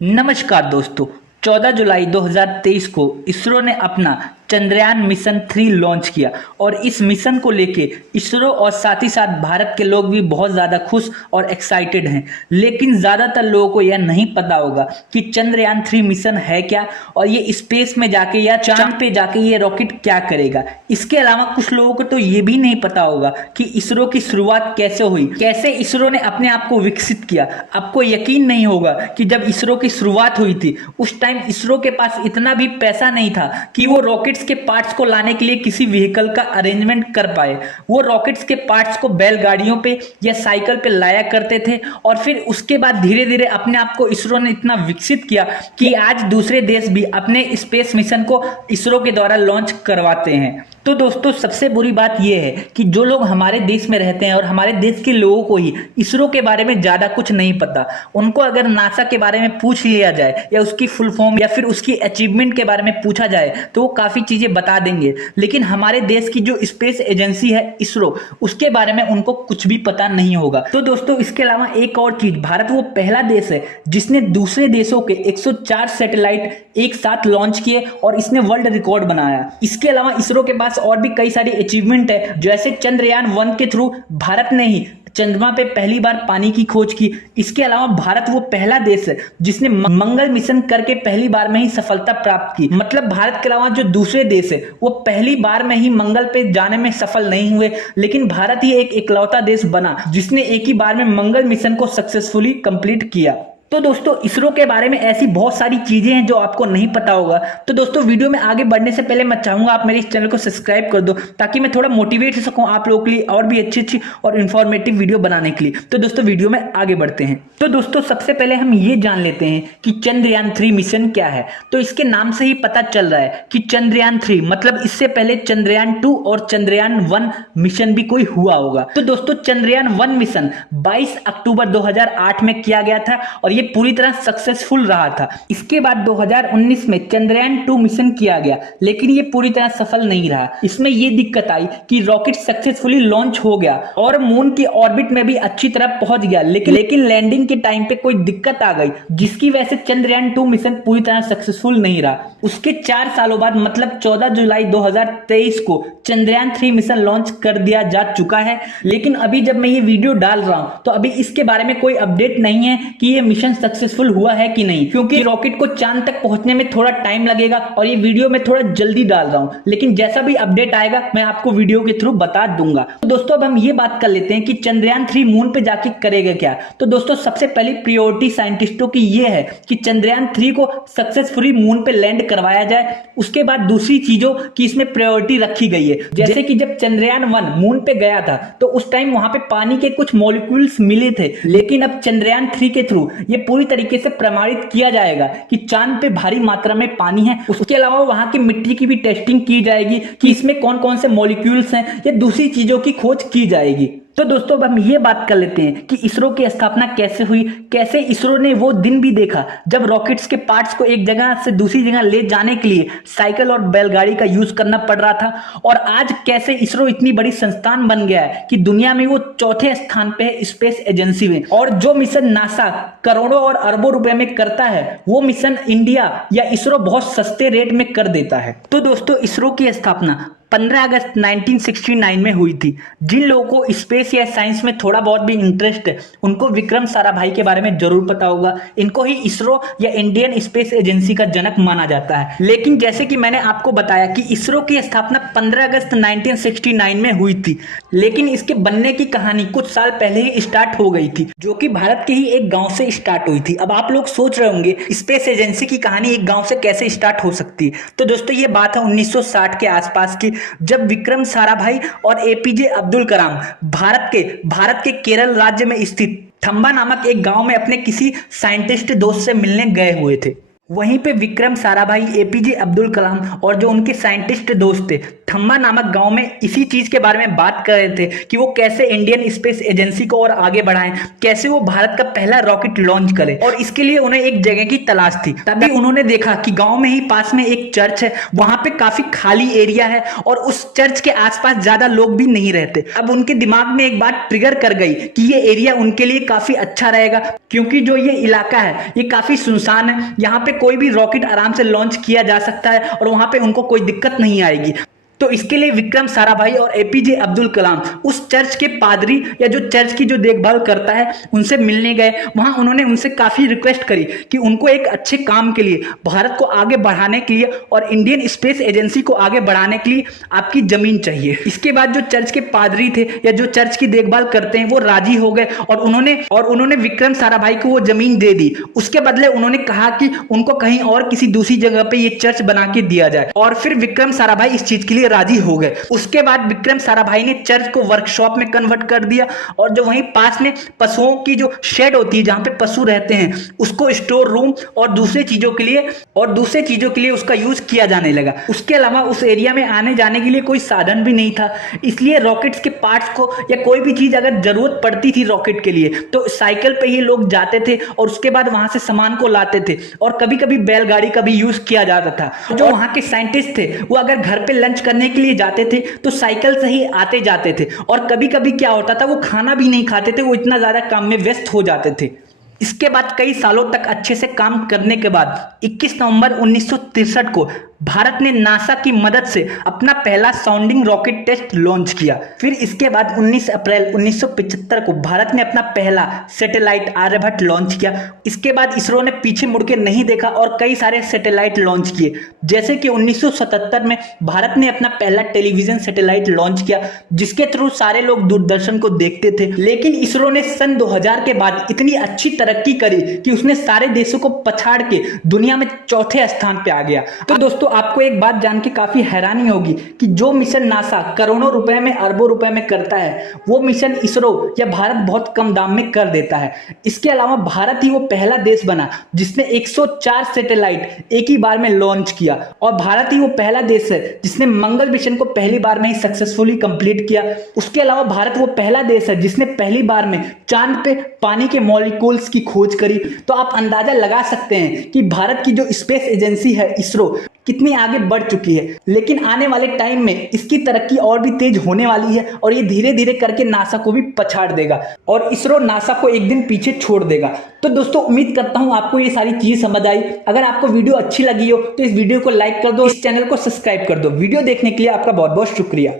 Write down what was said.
नमस्कार दोस्तों। 14 जुलाई 2023 को इसरो ने अपना चंद्रयान मिशन 3 लॉन्च किया और इस मिशन को लेके इसरो और साथ ही साथ भारत के लोग भी बहुत ज़्यादा खुश और एक्साइटेड हैं। लेकिन ज़्यादातर लोगों को यह नहीं पता होगा कि चंद्रयान 3 मिशन है क्या और ये स्पेस में जाके या चांद पे जाके ये रॉकेट क्या करेगा। इसके अलावा कुछ लोगों को तो ये भी नहीं पता होगा कि इसरो की शुरुआत कैसे हुई, कैसे इसरो ने अपने आप को विकसित किया। आपको यकीन नहीं होगा कि जब इसरो की शुरुआत हुई थी उस टाइम इसरो के पास इतना भी पैसा नहीं था कि वो रॉकेट्स के पार्ट्स को लाने के लिए किसी व्हीकल का अरेंजमेंट कर पाए। वो रॉकेट्स के पार्ट्स को बैलगाड़ियों पे या साइकिल पे लाया करते थे और फिर उसके बाद धीरे धीरे अपने आप को इसरो ने इतना विकसित किया कि आज दूसरे देश भी अपने स्पेस मिशन को इसरो के द्वारा लॉन्च करवाते हैं। तो दोस्तों, सबसे बुरी बात यह है कि जो लोग हमारे देश में रहते हैं और हमारे देश के लोगों को ही इसरो के बारे में ज़्यादा कुछ नहीं पता, उनको अगर नासा के बारे में पूछ लिया जाए या उसकी फुल फॉर्म या फिर उसकी अचीवमेंट के बारे में पूछा जाए तो वो काफ़ी चीज़ें बता देंगे। लेकिन हमारे देश की जो स्पेस एजेंसी है इसरो, उसके बारे में उनको कुछ भी पता नहीं होगा। तो दोस्तों, इसके अलावा एक और चीज़, भारत वो पहला देश है जिसने दूसरे देशों के 104 सैटेलाइट एक साथ लॉन्च किए और इसने वर्ल्ड रिकॉर्ड बनाया। इसके अलावा इसरो के पास और भी कई सारी अचीवमेंट है, जैसे चंद्रयान 1 के थ्रू भारत ने ही चंद्रमा पे पहली बार पानी की खोज की। इसके अलावा भारत वो पहला देश है जिसने मंगल मिशन करके पहली बार में ही सफलता प्राप्त की। मतलब भारत के अलावा जो दूसरे देश है वो पहली बार में ही मंगल पे जाने में सफल नहीं हुए, लेकिन भारत ही एक इकलौता देश बना जिसने एक ही बार में मंगल मिशन को सक्सेसफुली कंप्लीट किया। तो दोस्तों, इसरो के बारे में ऐसी बहुत सारी चीजें हैं जो आपको नहीं पता होगा। तो दोस्तों, वीडियो में आगे बढ़ने से पहले मैं चाहूंगा आप मेरे इस चैनल को सब्सक्राइब कर दो ताकि मैं थोड़ा मोटिवेट हो सकूं आप लोगों के लिए और भी अच्छी और इन्फॉर्मेटिव वीडियो बनाने के लिए। तो दोस्तों, वीडियो में आगे बढ़ते हैं। तो दोस्तों, सबसे पहले हम ये जान लेते हैं कि चंद्रयान 3 मिशन क्या है। तो इसके नाम से ही पता चल रहा है कि चंद्रयान 3 मतलब इससे पहले चंद्रयान 2 और चंद्रयान 1 मिशन भी कोई हुआ होगा। तो दोस्तों, चंद्रयान 1 मिशन 22 अक्टूबर 2008 में किया गया था और ये पूरी तरह सक्सेसफुल रहा था। इसके बाद 2019 में चंद्रयान 2 मिशन किया गया, लेकिन ये पूरी तरह सफल नहीं रहा। इसमें ये दिक्कत आई कि रॉकेट सक्सेसफुली लॉन्च हो गया और मून के ऑर्बिट में भी अच्छी तरह पहुंच गया, लेकिन लैंडिंग के टाइम पे कोई दिक्कत आ गई जिसकी वजह से चंद्रयान 2 मिशन पूरी तरह सक्सेसफुल नहीं रहा। उसके 4 सालों बाद मतलब 14 जुलाई 2023 को चंद्रयान 3 मिशन लॉन्च कर दिया जा चुका है। लेकिन अभी जब मैं ये वीडियो डाल रहा हूं तो अभी इसके बारे में कोई अपडेट नहीं है कि ये मिशन सक्सेसफुल हुआ है कि नहीं, क्योंकि रॉकेट को चांद तक पहुंचने में थोड़ा टाइम लगेगा और ये वीडियो में थोड़ा जल्दी डाल रहा हूं। लेकिन जैसा भी अपडेट आएगा मैं आपको वीडियो के थ्रू बता दूंगा। तो दोस्तों, अब हम ये बात कर लेते हैं कि चंद्रयान 3 मून पे जाके करेगा क्या। तो दोस्तों, सबसे पहली प्रायोरिटी साइंटिस्टों की ये है कि चंद्रयान 3 को सक्सेसफुली मून पे लैंड करवाया जाए। उसके बाद दूसरी चीजों की इसमें प्रायोरिटी रखी गई है, जैसे कि जब चंद्रयान 1 मून पे गया था तो उस टाइम वहां पे पानी के कुछ मॉलिक्यूल्स मिले थे, लेकिन अब चंद्रयान 3 के थ्रू ये पूरी तरीके से प्रमाणित किया जाएगा कि चांद पे भारी मात्रा में पानी है। उसके अलावा वहां की मिट्टी की भी टेस्टिंग की जाएगी कि इसमें कौन कौन से मॉलिक्यूल्स हैं, या दूसरी चीजों की खोज की जाएगी। तो दोस्तों, अब हम ये बात कर लेते हैं कि इसरो की स्थापना कैसे हुई, कैसे इसरो ने वो दिन भी देखा जब रॉकेट्स के पार्ट्स को एक जगह से दूसरी जगह ले जाने के लिए साइकिल और बैलगाड़ी का यूज करना पड़ रहा था, और आज कैसे इसरो इतनी बड़ी संस्थान बन गया है कि दुनिया में वो चौथे स्थान पे है स्पेस एजेंसी में। और जो मिशन नासा करोड़ों और अरबों रुपए में करता है वो मिशन इंडिया या इसरो बहुत सस्ते रेट में कर देता है। तो दोस्तों, इसरो की स्थापना 15 अगस्त 1969 में हुई थी। जिन लोगों को स्पेस या साइंस में थोड़ा बहुत भी इंटरेस्ट है उनको विक्रम साराभाई के बारे में जरूर पता होगा। इनको ही इसरो या इंडियन स्पेस एजेंसी का जनक माना जाता है। लेकिन जैसे कि मैंने आपको बताया कि इसरो की स्थापना 15 अगस्त 1969 में हुई थी, लेकिन इसके बनने की कहानी कुछ साल पहले ही स्टार्ट हो गई थी, जो कि भारत के ही एक गाँव से स्टार्ट हुई थी। अब आप लोग सोच रहे होंगे स्पेस एजेंसी की कहानी एक गाँव से कैसे स्टार्ट हो सकती है। तो दोस्तों, ये बात है 1960 के आसपास की, जब विक्रम साराभाई और एपीजे अब्दुल कलाम भारत के केरल राज्य में स्थित थंबा नामक एक गांव में अपने किसी साइंटिस्ट दोस्त से मिलने गए हुए थे। वहीं पे विक्रम साराभाई, एपीजे अब्दुल कलाम और जो उनके साइंटिस्ट दोस्त थे थम्बा नामक गांव में इसी चीज के बारे में बात कर रहे थे कि वो कैसे इंडियन स्पेस एजेंसी को और आगे बढ़ाएं, कैसे वो भारत का पहला रॉकेट लॉन्च करें। और इसके लिए उन्हें एक जगह की तलाश थी। तभी उन्होंने देखा कि गांव में ही पास में एक चर्च है, वहां पे काफी खाली एरिया है और उस चर्च के आसपास ज्यादा लोग भी नहीं रहते। अब उनके दिमाग में एक बात ट्रिगर कर गई कि ये एरिया उनके लिए काफी अच्छा रहेगा, क्योंकि जो ये इलाका है ये काफी सुनसान है, यहाँ पे कोई भी रॉकेट आराम से लॉन्च किया जा सकता है और वहां पे उनको कोई दिक्कत नहीं आएगी। तो इसके लिए विक्रम साराभाई और एपीजे अब्दुल कलाम उस चर्च के पादरी या जो चर्च की जो देखभाल करता है उनसे मिलने गए। वहां उन्होंने उनसे काफी रिक्वेस्ट करी कि उनको एक अच्छे काम के लिए, भारत को आगे बढ़ाने के लिए और इंडियन स्पेस एजेंसी को आगे बढ़ाने के लिए आपकी जमीन चाहिए। इसके बाद जो चर्च के पादरी थे या जो चर्च की देखभाल करते हैं वो राजी हो गए और उन्होंने विक्रम साराभाई को वो जमीन दे दी। उसके बदले उन्होंने कहा कि उनको कहीं और किसी दूसरी जगह पे ये चर्च बना के दिया जाए और फिर विक्रम साराभाई इस चीज के लिए राजी हो गए। उसके बाद विक्रम साराभाई ने चर्च को वर्कशॉप में कन्वर्ट कर दिया और जो वहीं पास में पशुओं की जो शेड होती है जहां पे पशु रहते हैं उसको स्टोर रूम और दूसरे चीजों के लिए उसका यूज किया जाने लगा। उसके अलावा उस एरिया में आने जाने के लिए कोई साधन भी नहीं था, इसलिए रॉकेट्स के पार्ट्स को या कोई भी चीज अगर जरूरत पड़ती थी रॉकेट के लिए तो साइकिल पे ही लोग जाते थे और उसके बाद वहां से सामान को लाते थे और कभी कभी बैलगाड़ी का भी यूज किया जाता था। जो वहां के साइंटिस्ट थे वो अगर घर पे लंच करने के लिए जाते थे तो साइकिल से ही आते जाते थे और कभी कभी क्या होता था वो खाना भी नहीं खाते थे, वो इतना ज्यादा काम में व्यस्त हो जाते थे। इसके बाद कई सालों तक अच्छे से काम करने के बाद 21 नवंबर 1963 को भारत ने नासा की मदद से अपना पहला साउंडिंग रॉकेट टेस्ट लॉन्च किया। फिर इसके बाद 19 अप्रैल 1975 को भारत ने अपना पहला सैटेलाइट आर्यभट्ट लॉन्च किया। इसके बाद इसरो ने पीछे मुड़ के नहीं देखा और कई सारे सैटेलाइट लॉन्च किए, जैसे कि 1977 में भारत ने अपना पहला टेलीविजन सैटेलाइट लॉन्च किया जिसके थ्रू सारे लोग दूरदर्शन को देखते थे। लेकिन इसरो ने सन 2000 के बाद इतनी अच्छी तरक्की करी कि उसने सारे देशों को पछाड़ के दुनिया में चौथे स्थान पे आ गया। तो दोस्तों आपको एक बात जान के काफी हैरानी होगी कि जो मिशन नासा करोड़ों रुपए में, अरबों रुपए में करता है वो मिशन इसरो या भारत बहुत कम दाम में कर देता है। इसके अलावा भारत ही वो पहला देश बना जिसने 104 सैटेलाइट एक ही बार में लॉन्च किया और भारत ही वो पहला देश है जिसने मंगल मिशन को पहली बार में ही सक्सेसफुली कंप्लीट किया। उसके अलावा भारत वो पहला देश है जिसने पहली बार में चांद पे पानी के मॉलिक्यूल्स की खोज करी। तो आप अंदाजा लगा सकते हैं कि भारत की जो स्पेस एजेंसी है इसरो कितनी आगे बढ़ चुकी है। लेकिन आने वाले टाइम में इसकी तरक्की और भी तेज होने वाली है और ये धीरे धीरे करके नासा को भी पछाड़ देगा और इसरो नासा को एक दिन पीछे छोड़ देगा। तो दोस्तों उम्मीद करता हूं आपको ये सारी चीज समझ आई। अगर आपको वीडियो अच्छी लगी हो तो इस वीडियो को लाइक कर दो, इस चैनल को सब्सक्राइब कर दो। वीडियो देखने के लिए आपका बहुत बहुत शुक्रिया।